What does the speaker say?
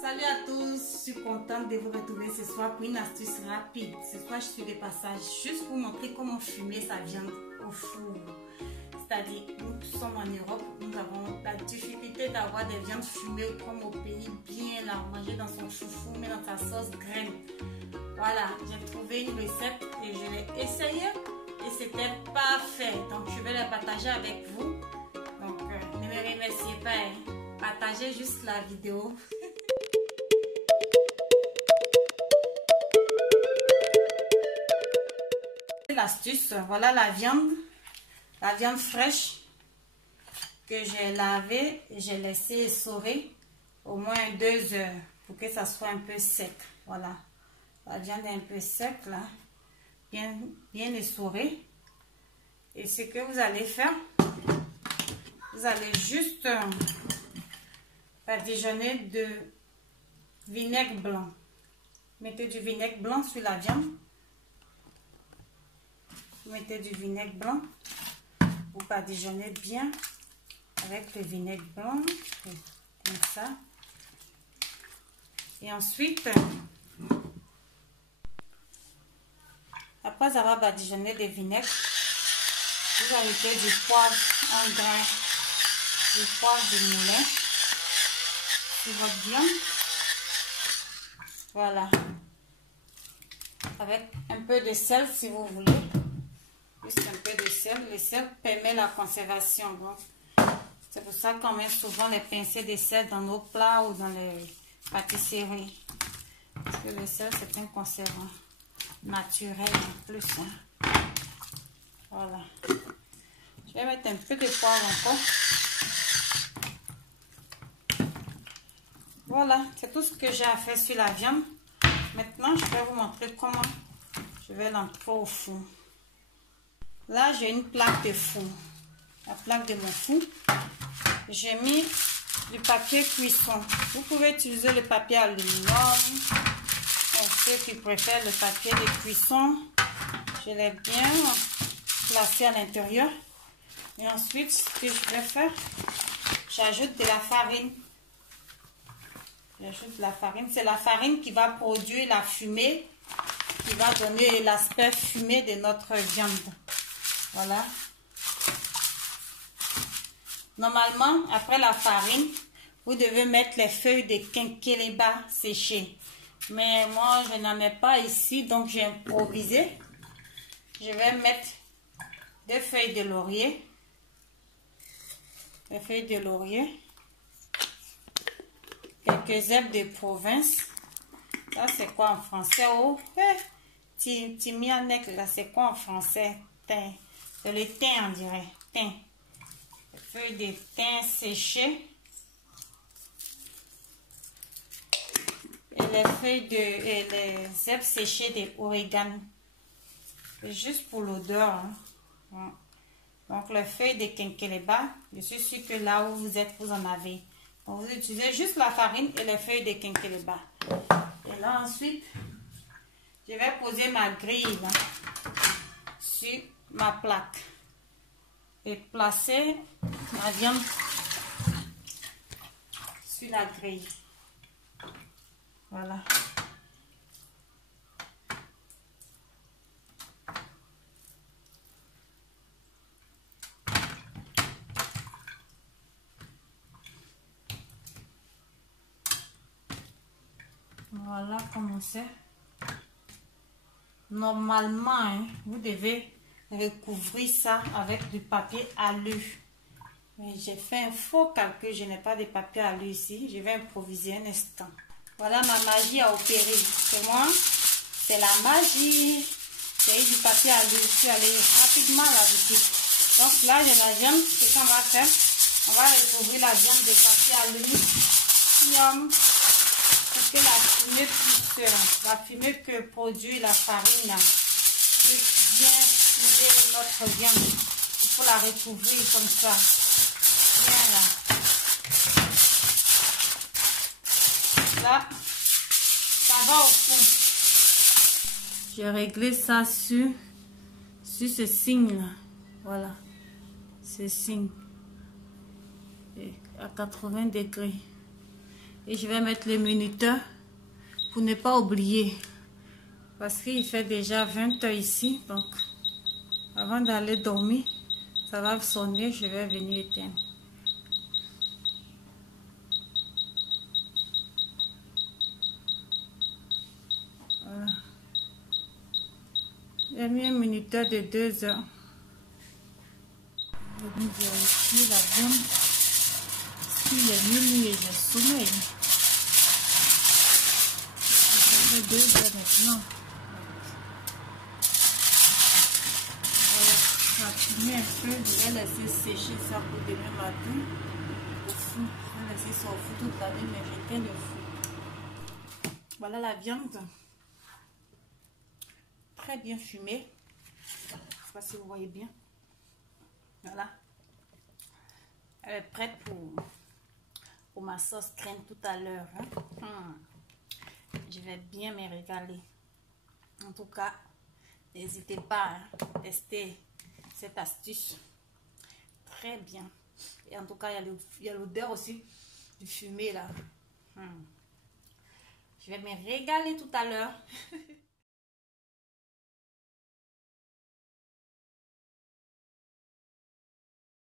Salut à tous, je suis contente de vous retrouver ce soir pour une astuce rapide. Ce soir, je suis de passage juste pour montrer comment fumer sa viande au four. C'est-à-dire, nous sommes en Europe, nous avons la difficulté d'avoir des viandes fumées comme au pays, bien là, manger dans son foufou, mais dans sa sauce graine. Voilà, j'ai trouvé une recette et je l'ai essayée et c'était parfait. Donc, je vais la partager avec vous. Donc, ne me remerciez pas, hein. Partagez juste la vidéo. L'astuce, voilà la viande fraîche que j'ai lavée et j'ai laissé essorer au moins 2 heures pour que ça soit un peu sec. Voilà, la viande est un peu sec là, bien essorée. Et ce que vous allez faire, vous allez juste badigeonner de vinaigre blanc. Mettez du vinaigre blanc sur la viande. Mettez du vinaigre blanc, vous badigeonnez bien avec le vinaigre blanc, comme ça. Et ensuite, après avoir badigeonné le vinaigre, vous ajoutez du poivre, un grain de poivre de moulin sur votre viande. Voilà. Avec un peu de sel si vous voulez. Juste un peu de sel. Le sel permet la conservation. Donc, c'est pour ça qu'on met souvent les pincées de sel dans nos plats ou dans les pâtisseries. Parce que le sel, c'est un conservant naturel en plus. Hein. Voilà. Je vais mettre un peu de poivre encore. Voilà, c'est tout ce que j'ai à faire sur la viande. Maintenant, je vais vous montrer comment je vais l'entrer au four. Là, j'ai une plaque de four. La plaque de mon four. J'ai mis du papier cuisson. Vous pouvez utiliser le papier aluminium. Pour ceux qui préfèrent le papier de cuisson, je l'ai bien placé à l'intérieur. Et ensuite, ce que je vais faire, j'ajoute de la farine. J'ajoute de la farine. C'est la farine qui va produire la fumée, qui va donner l'aspect fumé de notre viande. Voilà. Normalement, après la farine, vous devez mettre les feuilles de quinquelébas séchées. Mais moi, je n'en mets pas ici, donc j'ai improvisé. Je vais mettre des feuilles de laurier. Des feuilles de laurier. Quelques herbes de province. Ça, c'est quoi en français? Oh, timianek, là, c'est quoi en français? Thym. C'est le thym, on dirait. Thym. Les feuilles de thym séchées. Et les feuilles et les herbes séchées d'origan. C'est juste pour l'odeur. Hein. Donc, les feuilles de quinquelébas, je suis sûre que là où vous êtes, vous en avez. Donc, vous utilisez juste la farine et les feuilles de quinquelébas. Et là, ensuite, je vais poser ma grille là, sur ma plaque. Et placer ma viande sur la grille. Voilà. Voilà comment c'est. Normalement, hein, vous devez recouvrir ça avec du papier alu. Mais j'ai fait un faux calcul, je n'ai pas de papier alu ici. Je vais improviser un instant. Voilà, ma magie a opéré. C'est moi, c'est la magie. J'ai eu du papier alu. Je suis allée rapidement à la boutique. Donc là, j'ai la viande. Ce qu'on va faire, on va recouvrir la viande de papier aluminium. Pour que la fumée que produit la farine puisse bien fumer notre viande. Il faut la recouvrir comme ça. Bien là. Là, ça va au fond. J'ai réglé ça sur ce signe là. Voilà. Ce signe. Et à 80 degrés. Et je vais mettre le minuteur pour ne pas oublier. Parce qu'il fait déjà 20 heures ici. Donc, avant d'aller dormir, ça va sonner. Je vais venir éteindre. Voilà. J'ai mis un minuteur de 2 heures. Je vais vérifier la viande. S'il est minuit et je sommeil. Ça fait 2 heures maintenant. Voilà. Rapidement un peu. Je vais laisser sécher ça pour demain matin. Au four. Je vais laisser ça au four toute la nuit, mais j'éteins le four. Voilà la viande. Très bien fumée. Je ne sais pas si vous voyez bien. Voilà. Elle est prête pour ma sauce crème tout à l'heure. Hein. Je vais bien me régaler. En tout cas, n'hésitez pas à tester cette astuce. Très bien. Et en tout cas, il y a l'odeur aussi du fumé là. Je vais me régaler tout à l'heure.